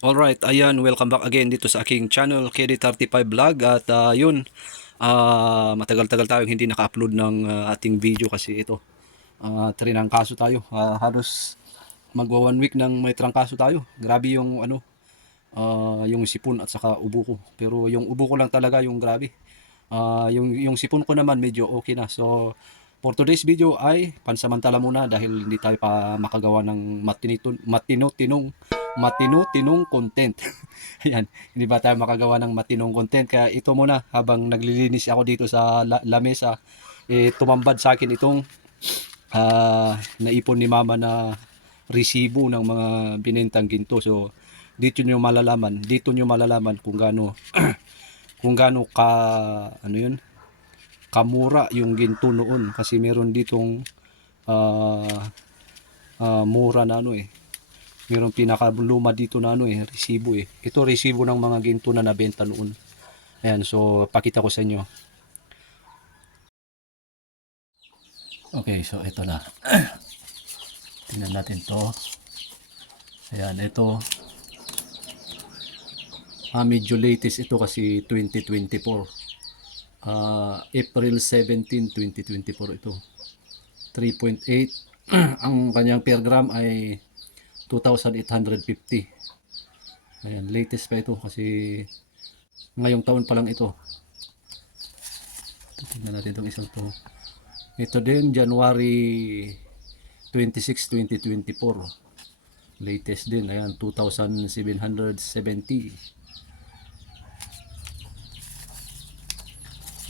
Alright, ayan, welcome back again dito sa aking channel, KD35 Vlog. At yun, matagal-tagal tayong hindi naka-upload ng ating video kasi ito, trangkaso tayo. Halos magwa 1 week nang may trangkaso tayo. Grabe yung yung sipon at saka ubo ko. Pero yung ubo ko lang talaga yung grabe. Yung sipon ko naman medyo okay na. So, for today's video ay pansamantala muna dahil hindi tayo pa makagawa ng matino-tinong content. Ayan, hindi ba tayo makagawa ng matinong content? Kaya ito muna, habang naglilinis ako dito sa lamesa, tumambad sa akin itong naipon ni mama na resibo ng mga binentang ginto. So, dito nyo malalaman kung gaano kung gaano ka ano yun, kamura yung ginto noon kasi meron ditong ah, mura na meron pinakaluma dito na resibo eh. Ito resibo ng mga ginto na nabenta noon. Ayan, so pakita ko sa inyo. Okay, so ito na. Tingnan natin to. Ayan, ito. Medyo latest ito kasi 2024. April 17, 2024 ito. 3.8. Ang kanyang per gram ay 2,850. Ayan, latest pa ito kasi ngayong taon pa lang ito. Tingnan natin itong isang to. Ito din, January 26, 2024. Latest din, ayan, 2,770.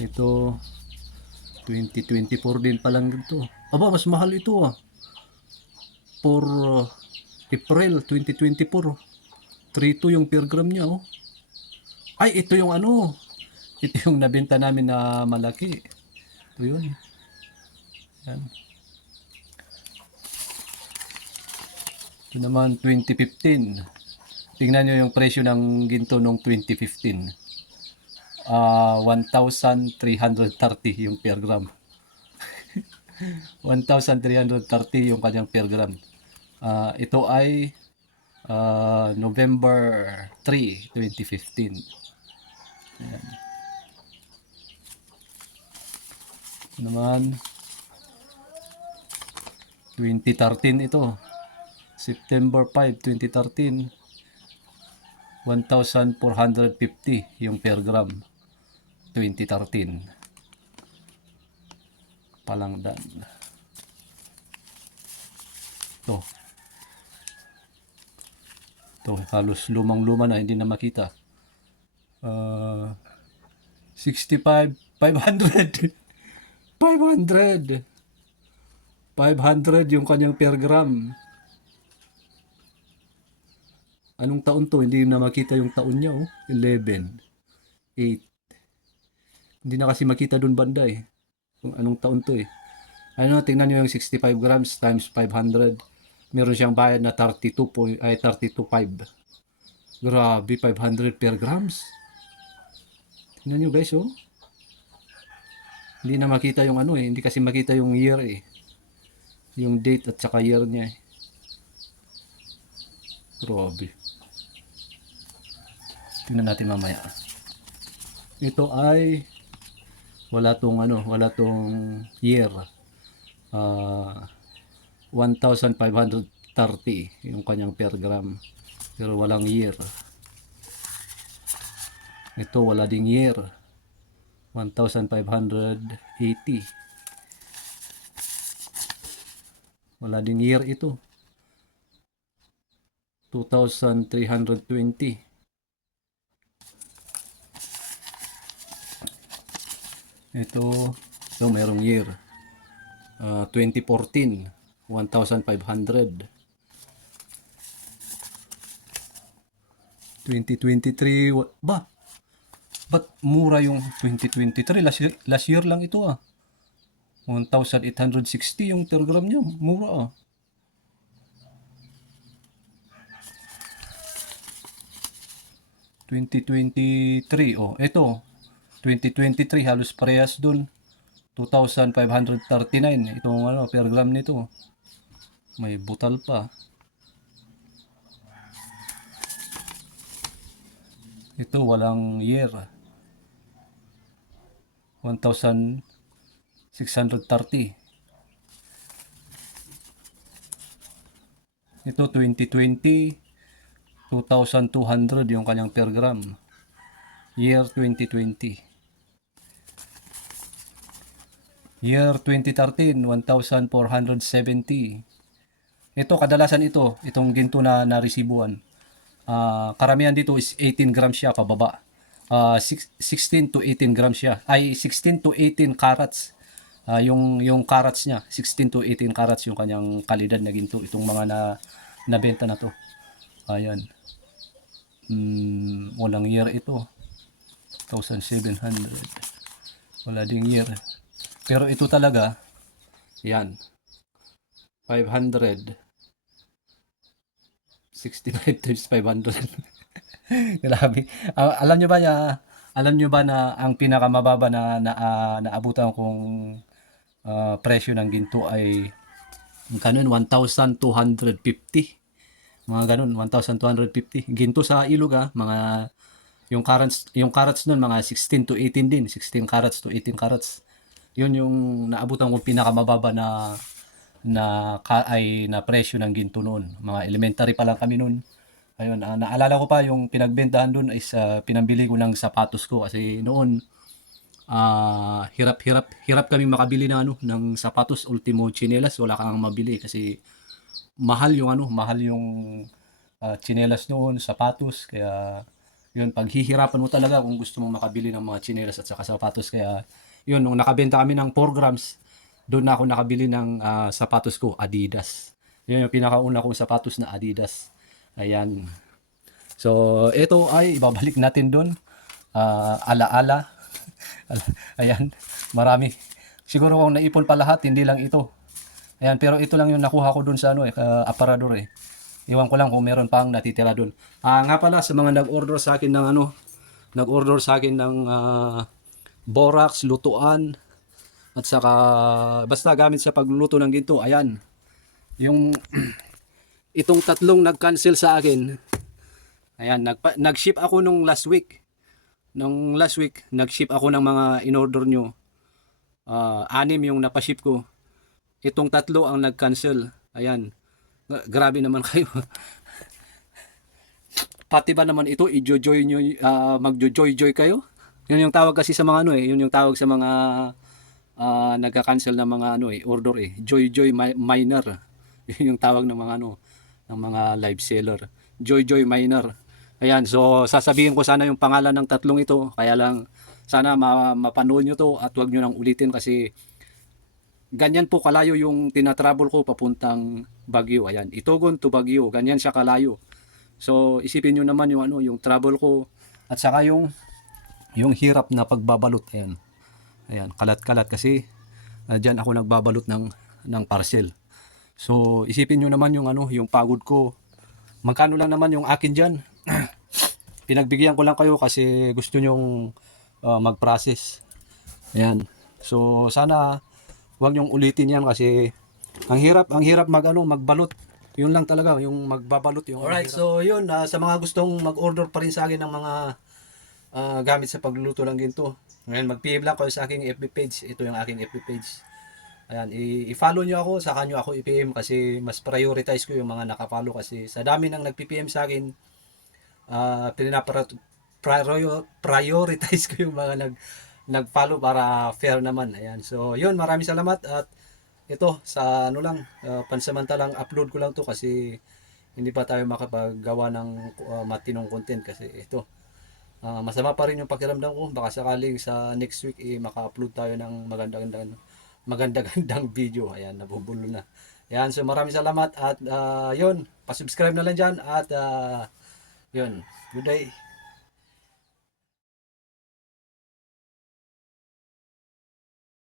Ito, 2024 din pa lang ito. Aba, mas mahal ito For April 2024. 3.2 yung per gram niya Ay, ito yung ito yung nabenta namin na malaki. Ito yun. Yan. Ito naman 2015. Tingnan nyo yung presyo ng ginto nung 2015. 1,330 yung per gram. 1,330 yung kanyang per gram. Ito ay November 3, 2015. Ayan. Ito naman 2013 ito. September 5, 2013. 1,450 yung per gram. 2013. Palangdan. Ito. Ito, halos lumang-luma na, hindi na makita. 65, 500. 500. 500 yung kanyang per gram. Anong taon to? Hindi na makita yung taon niya 11, 8. Hindi na kasi makita dun banda kung anong taon to tingnan nyo yung 65 grams times 500. Meron siyang bayad na 32.5. Grabe, 500 per grams. Tingnan nyo guys Hindi na makita yung hindi kasi makita yung year Yung date at saka year niya Grabe. Tingnan natin mamaya. Ito ay wala tong year. 1,530 yung kanyang per gram. Pero walang year. Ito wala ding year. 1,580. Wala ding year ito. 2,320. Ito merong year. 2014, 1,500. 2023, ba't mura yung 2023? Last year lang ito 1,860 yung per gram niya. Mura 2023, ito 2023 halos parehas dun. 2,539 itong per gram nito. May butal pa. Ito walang year. 1,630. Ito 2020, 2,200 yung kanyang per gram. Year 2020. Year 2013, 1,470. Ito, kadalasan itong ginto na naresibuan. Karamihan dito is 18 grams siya pababa. 16 to 18 grams siya. Ay, 16 to 18 carats. Yung carats niya, 16 to 18 carats yung kanyang kalidad na ginto. Itong mga nabenta na to. Ayan. Walang year ito. 1,700. Wala ding year. Pero ito talaga, yan. 500. 65 times 500. Grabe. Alam nyo ba na ang pinakamababa na naabutan kong presyo ng ginto ay ganun 1,250. Mga ganun 1,250. Ginto sa ilog mga yung carats nun mga 16 to 18 din, 16 carats to 18 carats. Yun yung naabutan kong pinakamababa na presyo ng ginto noon. Mga elementary pa lang kami noon. Ayun, naalala ko pa yung pinagbentahan doon is pinambili ko ng sapatos ko kasi noon hirap kami makabili ng sapatos, ultimo tsinelas, wala kang mabili kasi mahal yung tsinelas noon, sapatos, kaya yun paghihirapan mo talaga kung gusto mong makabili ng mga tsinelas at saka sapatos. Kaya yun, nung nakabenta kami ng 4 grams, doon na ako nakabili ng sapatos ko, Adidas. Yun yung pinakauna kong sapatos na Adidas. Ayan. So, ito ay ibabalik natin doon. Alaala. Ayan, marami. Siguro kung naipon pa lahat, hindi lang ito. Ayan, pero ito lang yung nakuha ko doon sa aparador eh. Iwan ko lang kung meron pang natitira doon. Nga pala sa mga nag-order sa akin ng borax, lutuan, at saka basta gamit sa pagluluto ng ginto. Ayan. Yung itong tatlong nag-cancel sa akin. Ayan, nag-ship ako nung last week. Nag-ship ako ng mga in-order nyo. 6 yung napaship ko. Itong tatlo ang nag-cancel. Ayan. Grabe naman kayo. Pati ba naman ito i-joy nyo, magjo-joy-joy kayo? Yun yung tawag kasi sa mga yun yung tawag sa mga nagka-cancel na mga order eh. Joy-joy miner. Yun yung tawag ng mga ng mga live seller. Joy-joy miner. Ayan, so sasabihin ko sana yung pangalan ng tatlong ito. Kaya lang sana mapanood nyo to at wag nyo nang ulitin kasi ganyan po kalayo yung tinatravel ko papuntang Baguio. Ayan, Itugon to Baguio. Ganyan siya kalayo. So isipin nyo naman yung yung travel ko at saka yung hirap na pagbabalot. Ayan. Ayan, kalat-kalat kasi diyan ako nagbabalot ng parcel. So isipin nyo naman yung yung pagod ko. Magkano lang naman yung akin diyan? Pinagbigyan ko lang kayo kasi gusto nyong mag-process. Ayan. So sana wag nyong ulitin yan kasi ang hirap magbalot. Yun lang talaga yung magbabalot yung. Alright, so yun sa mga gustong mag-order pa rin sa akin ng mga gamit sa pagluluto ng ginto. Ngayon mag-PM lang kayo sa aking FB page. Ito yung aking FB page. Ayan, i-follow nyo ako, saka nyo ako i-PM kasi mas prioritize ko yung mga naka-follow kasi sa dami ng nag-PM sa akin, prioritize ko yung mga nag-follow para fair naman. Ayan. So, yun, maraming salamat at ito sa pansamantalang upload ko lang to kasi hindi pa tayo makapaggawa ng matinong content kasi ito. Masama pa rin yung pakiramdam ko. Baka sakaling sa next week maka-upload tayo ng maganda-gandang video. Ayan, nabubulo na. Ayan, so maraming salamat at yun, pa-subscribe na lang dyan at yun, good day.